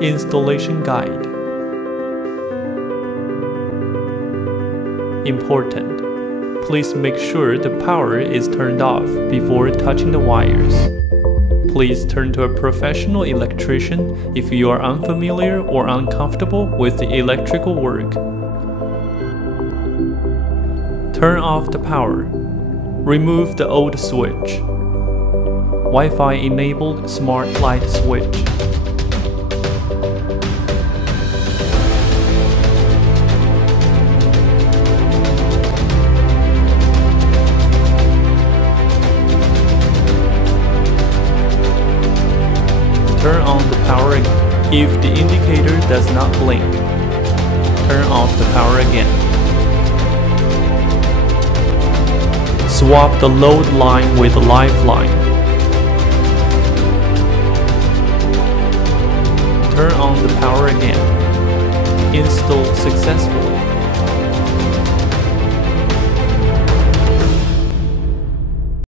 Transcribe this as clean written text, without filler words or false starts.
Installation Guide. Important: please make sure the power is turned off before touching the wires. Please turn to a professional electrician if you are unfamiliar or uncomfortable with the electrical work. Turn off the power. Remove the old switch. Wi-Fi enabled smart light switch. Turn on the power if the indicator does not blink. Turn off the power again. Swap the load line with the lifeline. Turn on the power again. Install successfully.